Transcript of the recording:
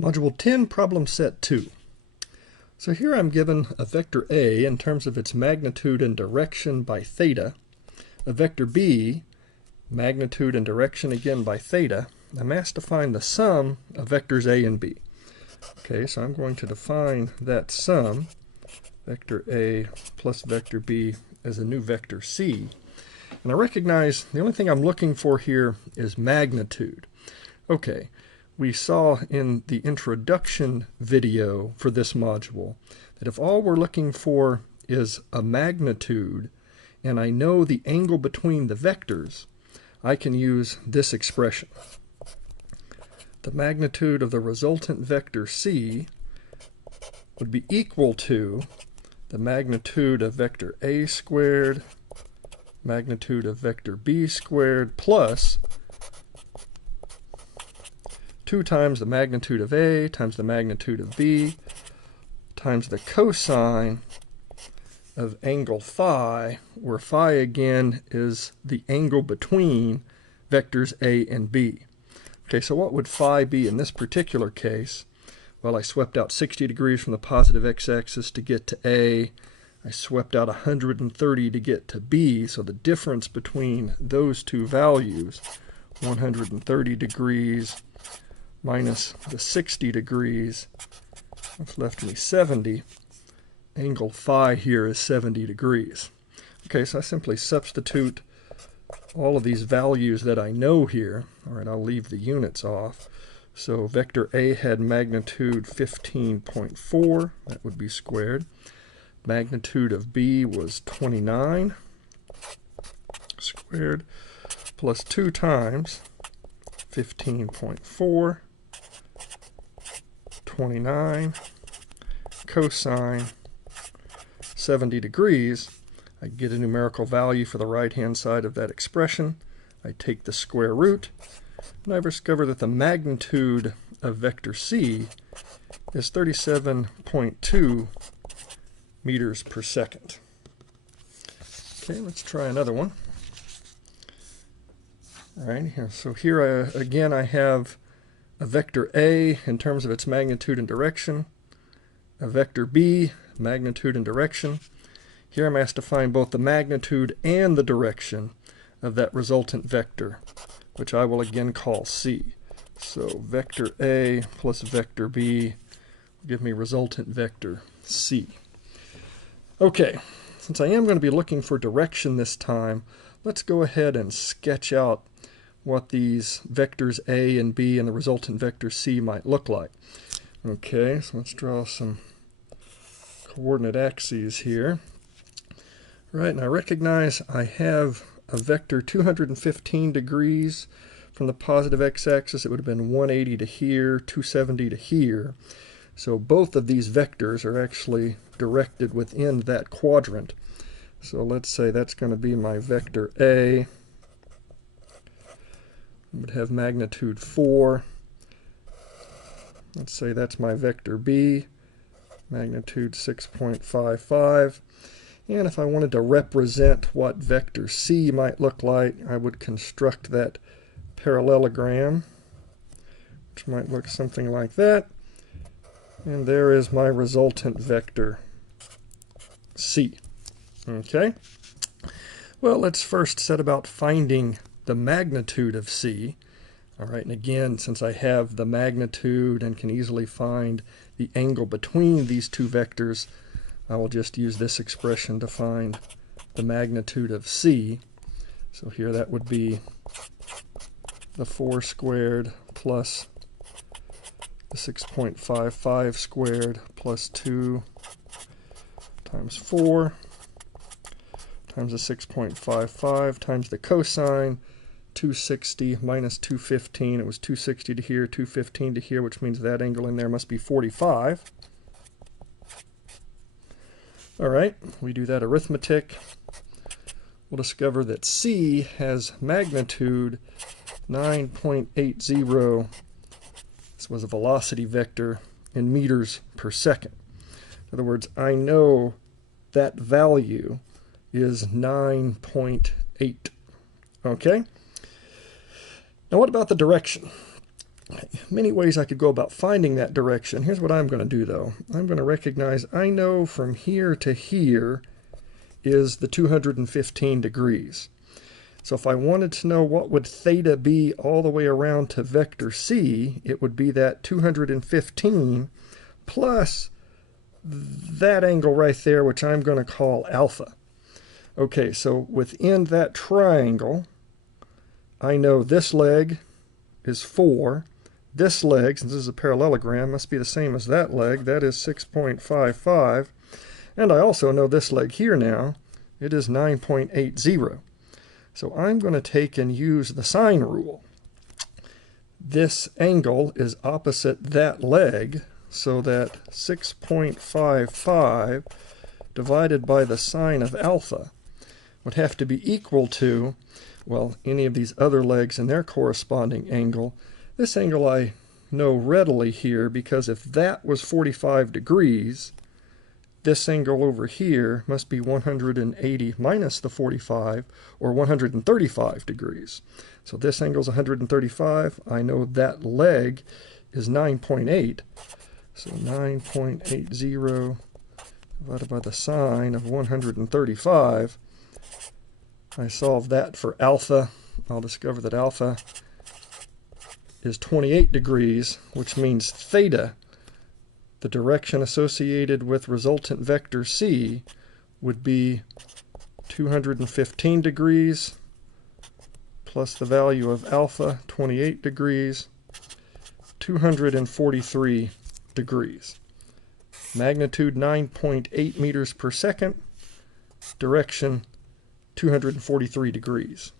Module 10, problem set 2. So here I'm given a vector A in terms of its magnitude and direction by theta, a vector B, magnitude and direction again by theta. I'm asked to find the sum of vectors A and B. Okay, so I'm going to define that sum, vector A plus vector B, as a new vector C. And I recognize the only thing I'm looking for here is magnitude. Okay, we saw in the introduction video for this module that if all we're looking for is a magnitude and I know the angle between the vectors, I can use this expression. The magnitude of the resultant vector C would be equal to the magnitude of vector A squared, magnitude of vector B squared, plus 2 times the magnitude of A times the magnitude of B times the cosine of angle phi, where phi again is the angle between vectors A and B. Okay, so what would phi be in this particular case? Well, I swept out 60 degrees from the positive x-axis to get to A. I swept out 130 to get to B, so the difference between those two values, 130 degrees minus the 60 degrees, that's left me 70. Angle phi here is 70 degrees. Okay, so I simply substitute all of these values that I know here. All right, I'll leave the units off. So vector A had magnitude 15.4, that would be squared. Magnitude of B was 29 squared, plus 2 times 15.4, 29, cosine 70 degrees. I get a numerical value for the right-hand side of that expression. I take the square root, and I discover that the magnitude of vector C is 37.2 meters per second. Okay, let's try another one. All right, so here again I have a vector A in terms of its magnitude and direction, a vector B, magnitude and direction. Here I'm asked to find both the magnitude and the direction of that resultant vector, which I will again call C. So vector A plus vector B will give me resultant vector C. Okay, since I am going to be looking for direction this time, let's go ahead and sketch out what these vectors A and B and the resultant vector C might look like. Okay, so let's draw some coordinate axes here. Right, and I recognize I have a vector 215 degrees from the positive x-axis. It would have been 180 to here, 270 to here. So both of these vectors are actually directed within that quadrant. So let's say that's going to be my vector A. It would have magnitude 4. Let's say that's my vector B, magnitude 6.55. And if I wanted to represent what vector C might look like, I would construct that parallelogram, which might look something like that. And there is my resultant vector C. Okay? Well, let's first set about finding the magnitude of C. All right, and again, since I have the magnitude and can easily find the angle between these two vectors, I will just use this expression to find the magnitude of C. So here that would be the 4 squared plus the 6.55 squared plus 2 times 4 times the 6.55 times the cosine, 260 minus 215. It was 260 to here, 215 to here, which means that angle in there must be 45. All right, we do that arithmetic. We'll discover that C has magnitude 9.80. This was a velocity vector in meters per second. In other words, I know that value is 9.8. Okay? Now what about the direction? many ways I could go about finding that direction. Here's what I'm going to do, though. I'm going to recognize I know from here to here is the 215 degrees. So if I wanted to know what would theta be all the way around to vector c, it would be that 215 plus that angle right there, which I'm going to call alpha. Okay, so within that triangle, I know this leg is 4. This leg, since this is a parallelogram, must be the same as that leg. That is 6.55. And I also know this leg here now. It is 9.80. So I'm going to take and use the sine rule. This angle is opposite that leg, so that 6.55 divided by the sine of alpha would have to be equal to, well, any of these other legs and their corresponding angle. This angle I know readily here, because if that was 45 degrees, this angle over here must be 180 minus the 45, or 135 degrees. So this angle is 135. I know that leg is 9.8. So 9.80 divided by the sine of 135. I solve that for alpha. I'll discover that alpha is 28 degrees, which means theta, the direction associated with resultant vector c, would be 215 degrees plus the value of alpha, 28 degrees, 243 degrees. Magnitude 9.8 meters per second, direction 243 degrees.